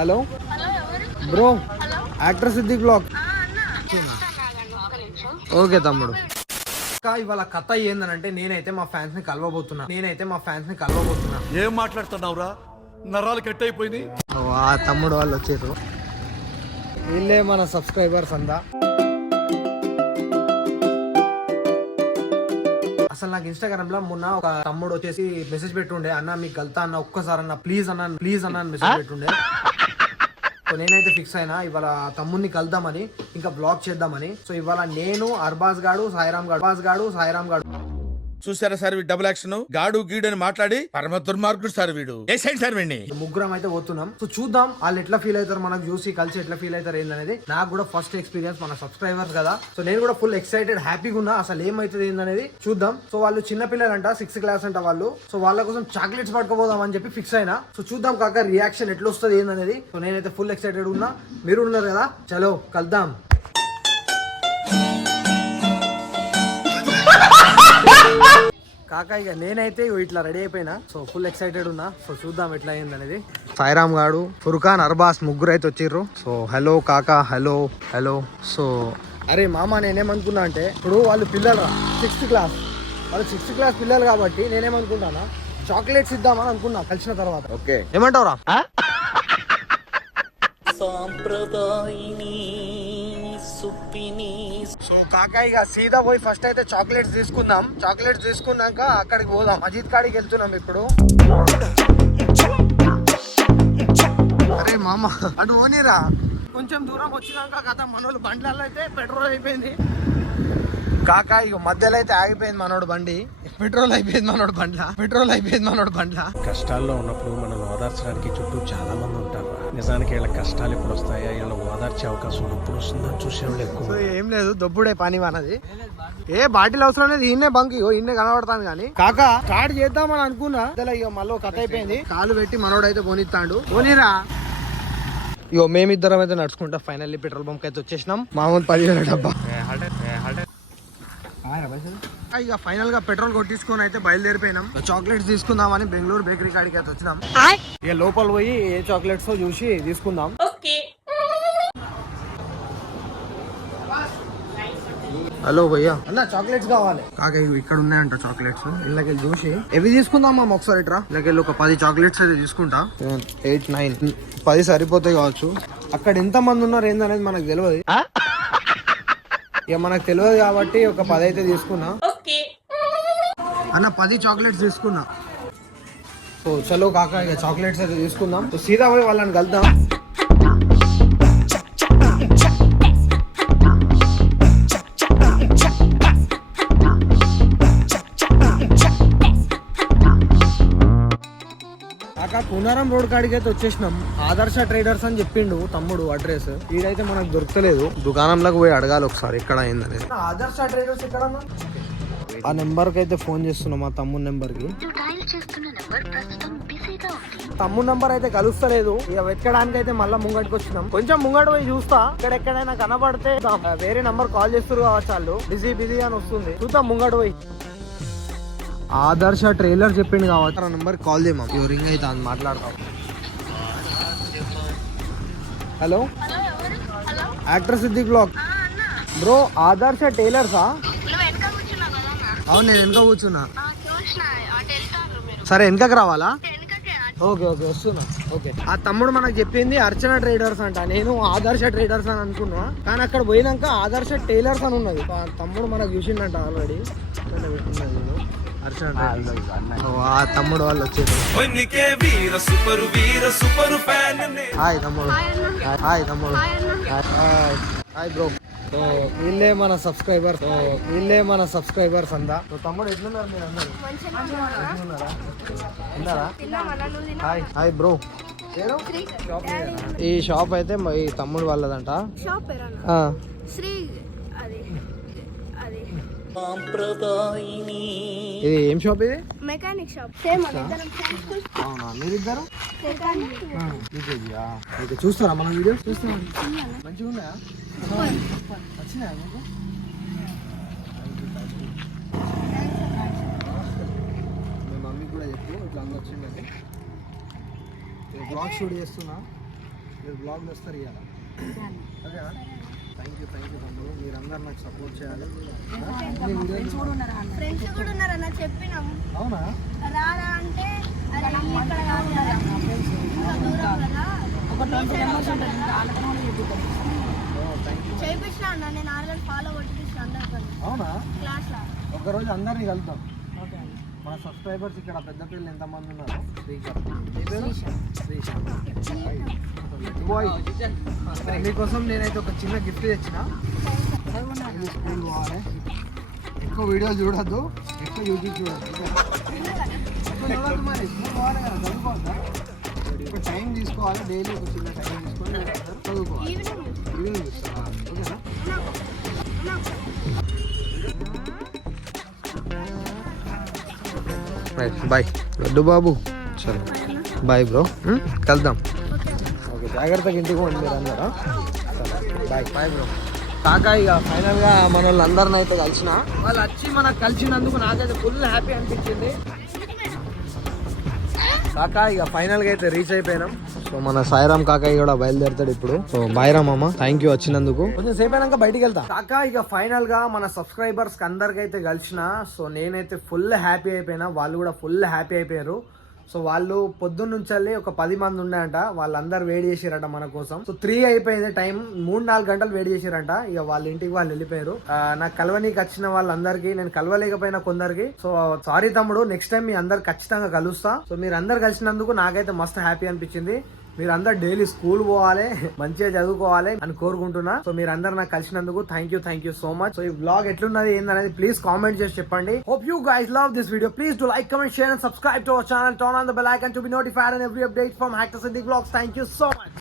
Hello bro, actor Siddique blog. Okay తమ్ముడు. ఇవాళ కథ ఏందనంటే నేనైతే మా ఫ్యాన్స్ ని కలవబోతున్నా. ఏం మాట్లాడుతున్నావురా? నరాలు కట్ అయిపోయింది. ఆ తమ్ముడు వాళ్ళు వచ్చారు. వీళ్ళే మన సబ్స్క్రైబర్స్ అంతా. అసలు నాకు ఇన్స్టాగ్రామ్ లో మొన్న ఒక తమ్ముడు వచ్చేసి మెసేజ్ పెట్టుండే, అన్న మీకు గల్తా అన్న ఒక్కసారి అన్న ప్లీజ్ అన్న అని మెసేజ్ పెట్టుండే. సో నేనైతే ఫిక్స్ అయినా ఇవాళ తమ్ముడిని కలుద్దామని, ఇంకా బ్లాగ్ చేద్దామని. సో ఇవాళ నేను, అర్బాజ్ గాడు, సాయిరామ్ గాడు చూసారా సార్ డబుల్ యాక్షన్ గాడు గీడు అని మాట్లాడి పరమ దుర్మార్గుడు సార్ వీడు. సార్ వీడిని ముగ్గురం అయితే పోతున్నాం. సో చూద్దాం వాళ్ళు ఎట్లా ఫీల్ అవుతారు, మనకు చూసి కలిసి ఎట్లా ఫీల్ అవుతారు ఏందనేది. నాకు కూడా ఫస్ట్ ఎక్స్పీరియన్స్, మన సబ్స్క్రైబర్స్ కదా. సో నేను కూడా ఫుల్ ఎక్సైటెడ్, హ్యాపీగా ఉన్నా. అసలు ఏమైతుంది ఏందనేది చూద్దాం. సో వాళ్ళు చిన్న పిల్లలంట, 6th క్లాస్ అంట వాళ్ళు. సో వాళ్ళ కోసం చాక్లెట్స్ పట్టుకోపోదాం అని చెప్పి ఫిక్స్ అయినా. సో చూద్దాం కాక రియాక్షన్ ఎట్లా వస్తుంది ఏందనేది. సో నేనైతే ఫుల్ ఎక్సైటెడ్ ఉన్నా, మీరు ఉన్నారు కదా. చలో కలుద్దాం. కాకా ఇక నేనైతే ఇట్లా రెడీ అయిపోయినా. సో ఫుల్ ఎక్సైటెడ్ ఉన్నా. సో చూద్దాం ఎట్లా అయింది అనేది. సాయిరామ్ గాడు, ఫుర్ఖాన్, అర్బాస్ ముగ్గురు అయితే వచ్చిర్రు. సో హలో కాకా, హలో. సో అరే మామ, నేనేమనుకున్నా అంటే ఇప్పుడు వాళ్ళు పిల్లలు 6th క్లాస్, వాళ్ళు 6th క్లాస్ పిల్లలు కాబట్టి నేనేమనుకుంటానా చాక్లెట్స్ ఇద్దామని అనుకున్నా కలిసిన తర్వాత. ఓకే ఏమంటావురా? సో కాకా ఇక సీదా పోయి ఫస్ట్ అయితే చాక్లెట్స్ తీసుకుందాం. చాక్లెట్స్ తీసుకున్నాక అక్కడికి పోదాం. అజిత్ కాడికి వెళ్తున్నాం ఇప్పుడు. అరే మామ అటు పోనీరా. కొంచెం దూరం వచ్చినాక కదా మనోళ్ళు బండ్లలో అయితే పెట్రోల్ అయిపోయింది. కాకా ఇక మధ్యలో అయితే ఆగిపోయింది మనోడు బండి. పెట్రోల్ అయిపోయింది మనోడు బండ్ల. కష్టాల్లో ఉన్నప్పుడు మనం ఓదార్చడానికి చుట్టూ చాలా మంది ఉంటారు. నిజానికి వీళ్ళ కష్టాలు ఎప్పుడు వస్తాయా, వీళ్ళ ఓదార్చే అవకాశం ఎప్పుడు వస్తుందని చూసేవాళ్ళు ఎక్కువ. ఏం లేదు, దొబ్బుడే పని మనది. ఏ బాటిల్ అవసరం లేదు, ఈయనే బంక్ ఈయనే కనబడతాను. కానీ కాకా స్టార్ట్ చేద్దామని అనుకున్నా, ఇక మళ్ళీ కథ అయిపోయింది. కాలు పెట్టి మనోడైతే పోనిస్తాడు. పోనీరా. ఇగో మేమిద్దరం అయితే నడుచుకుంటా ఫైనల్లీ పెట్రోల్ బంక్ అయితే వచ్చేసినాం. మామూలు 10,000 డబ్బా. ఇక ఫైనల్ గా పెట్రోల్ కొట్టించుకొని అయితే బయలుదేరిపోయినాం. చాక్లెట్స్ తీసుకుందామని బెంగళూరు బేకరీ కాడికి అయితే వచ్చినాం. ఇక లోపల పోయి ఏ చాక్లెట్స్ చూసి తీసుకుందాం. హలో భయ్యా, అన్న చాక్లెట్స్ కావాలి. కాక ఇక్కడ ఉన్నాయంట చాక్లెట్స్. ఇళ్ళకి చూసి ఎవి తీసుకుందాం అమ్మ ఒకసారి ఇట్రా. ఇళ్ళకి ఒక 10 చాక్లెట్స్ అయితే తీసుకుంటా. 8, 9, 10 సరిపోతాయి కావచ్చు. అక్కడ ఎంత మంది ఉన్నారు ఏందనేది మనకు తెలియదు. ఇక మనకు తెలియదు కాబట్టి ఒక 10 అయితే తీసుకున్నా. అన్న 10 చాక్లెట్స్ తీసుకున్నా. సో చలో కాక ఇక చాక్లెట్స్ అయితే తీసుకుందాం. సీదా పోయి వాళ్ళని కలుద్దాం. కునారం రోడ్ కాడికి అయితే వచ్చేసినాం. ఆదర్శ ట్రేడర్స్ అని చెప్పిండు తమ్ముడు అడ్రస్. ఈడైతే మనకు దొరకలేదు. దుకాణంలోకి పోయి అడగాలి ఒకసారి ఎక్కడ అయిందనేది. ఆదర్శ ట్రేడర్స్ ఎక్కడ? ఆ నెంబర్ కి అయితే ఫోన్ చేస్తున్నాం, మా తమ్ముడు నెంబర్ కి. తమ్ముడు నెంబర్ అయితే కలుస్తలేదు. ఇక వెతకడానికి అయితే మళ్ళీ ముంగడికి వచ్చినాం. కొంచెం ముంగడి పోయి చూస్తా, ఎక్కడెక్కడైనా కనబడితే వేరే నెంబర్ కాల్ చేస్తారు కావచ్చు. వాళ్ళు బిజీ అని వస్తుంది. చూద్దాం ముంగడి పోయి. ఆదర్శ ట్రైలర్ చెప్పింది కావచ్చు. ఆ నెంబర్ కాల్ చేయమా. రింగ్ అయితే అని మాట్లాడతాం. Hello, actor Siddique blog. Bro Adarsh టైలర్సా? అవును, నేను వెనక కూర్చున్నా. సరే వెనకకి రావాలా? ఓకే వస్తున్నా. ఓకే. ఆ తమ్ముడు మనకు చెప్పింది అర్చన ట్రేడర్స్ అంట. నేను ఆదర్శ ట్రేడర్స్ అని అనుకున్నా, కానీ అక్కడ పోయినాక ఆదర్శ టైలర్స్ అని ఉన్నది. ఆ తమ్ముడు మనకు చూసిండంట ఆల్రెడీ. ఆ తమ్ముడు వాళ్ళు వచ్చేది. హాయ్ తమ్ముడు. Hi bro. వీళ్ళే మన సబ్స్క్రైబర్స్ అంతా. తమ్ముడు ఎట్లున్నారు మీరు అందరూ? Hi bro. ఈ షాప్ అయితే ఈ తమ్ముడు వాళ్ళదంట. ఇది ఏం షాప్? ఇది మెకానిక్ షాప్. అవునా, మీరిద్దరు చూస్తారా మన వీడియోస్? చూస్తాం. మంచిగా ఉన్నాయా? వచ్చినాయా మీకు? మీ మమ్మీకి కూడా చెప్పు ఇట్లా అందరు వచ్చిందండి. బ్లాగ్ షూట్ చేస్తున్నా. మీరు బ్లాగ్లు వస్తారు ఇవాళ ఓకేనా? థ్యాంక్ యూ తమ్ముడు, మీరందరూ నాకు సపోర్ట్ చేయాలి. ఫ్రెండ్స్ కూడా ఉన్నారన్న చెప్పినాం. అవునా? రారా అంటే అరే ఇక్కడ కాదు కదా, ఇంకా దూరం కదా. చేయించిన అన్న, నేను 6 గంటలు ఫాలో కొట్టించిన అందరితో అవునా? క్లాస్ లో. ఒకరోజు అందరినీ కలుద్దాం. మన సబ్స్క్రైబర్స్ ఇక్కడ పెద్దపల్లి ఎంతమంది ఉన్నారు? బాయ్, మీకోసం నేనైతే ఒక చిన్న గిఫ్ట్ తెచ్చిన. స్కూల్ పోవాలి, ఎక్కువ వీడియోలు చూడొద్దు, ఎక్కువ యూట్యూబ్ చూడద్దు. ఎక్కువ చూడద్దు, మరి స్కూల్ పోవాలి కదా, చదువుకోవద్దా? ఒక టైం తీసుకోవాలి, డైలీ ఒక చిన్న టైం తీసుకొని చదువుకోవాలి. ఈవినింగ్ చూస్తారా? ఓకేనా? బాయ్ లడ్డు బాబు. సరే బాయ్ బ్రో, కలుద్దాం. ఓకే, జాగ్రత్తగా ఇంటికి పోండి మీరు అందరా. Bye bro. కాకా ఇక ఫైనల్గా మన వాళ్ళందరిని అయితే కలిసిన, వాళ్ళు వచ్చి మనకు కలిసినందుకు నాకైతే ఫుల్ హ్యాపీ అనిపించింది. కాకా ఇక ఫైనల్గా అయితే రీచ్ అయిపోయినాం. సో మన సాయిరామ్ కాకా కూడా బయలుదేరుతాడు ఇప్పుడు. సో బాయ్ రామ్ అమ్మ, థ్యాంక్ యూ వచ్చినందుకు. కొంచెం సేపు అయినాక బయటికి వెళ్తా. కాకా ఇక ఫైనల్ గా మన సబ్స్క్రైబర్స్ కి అందరికి అయితే కలిసిన. సో నేనైతే ఫుల్ హ్యాపీ అయిపోయినా, వాళ్ళు కూడా ఫుల్ హ్యాపీ అయిపోయారు. సో వాళ్ళు పొద్దున్న నుంచి ఒక 10 మంది ఉన్నాయంట, వాళ్ళందరూ వెయిట్ చేసారట మన కోసం. సో 3 అయిపోయింది టైం, 3-4 గంటలు వెయిట్ చేసారంట. ఇక వాళ్ళ ఇంటికి వాళ్ళు వెళ్ళిపోయారు. నాకు కలవనీకి వచ్చిన వాళ్ళందరికీ, నేను కలవలేకపోయినా కొందరికి, సో సారీ తమ్ముడు, నెక్స్ట్ టైం మీ అందరు ఖచ్చితంగా కలుస్తా. సో మీరు అందరు కలిసినందుకు నాకైతే మస్తు హ్యాపీ అనిపించింది. మీరందరూ డైలీ స్కూల్ పోవాలి, మంచిగా చదువుకోవాలి అని కోరుకుంటున్నా. సో మీరందరూ నాకు కలిసినందుకు thank you so much. So ఈ బ్లాగ్ ఎట్లున్నది ఏందనేది ప్లీజ్ కామెంట్ చేసి చెప్పండి. Hope you guys love this video. Please do like, comment, share and subscribe to our channel. Turn on the bell icon to be notified on every update from Hector Siddiq Vlogs. Thank you so much.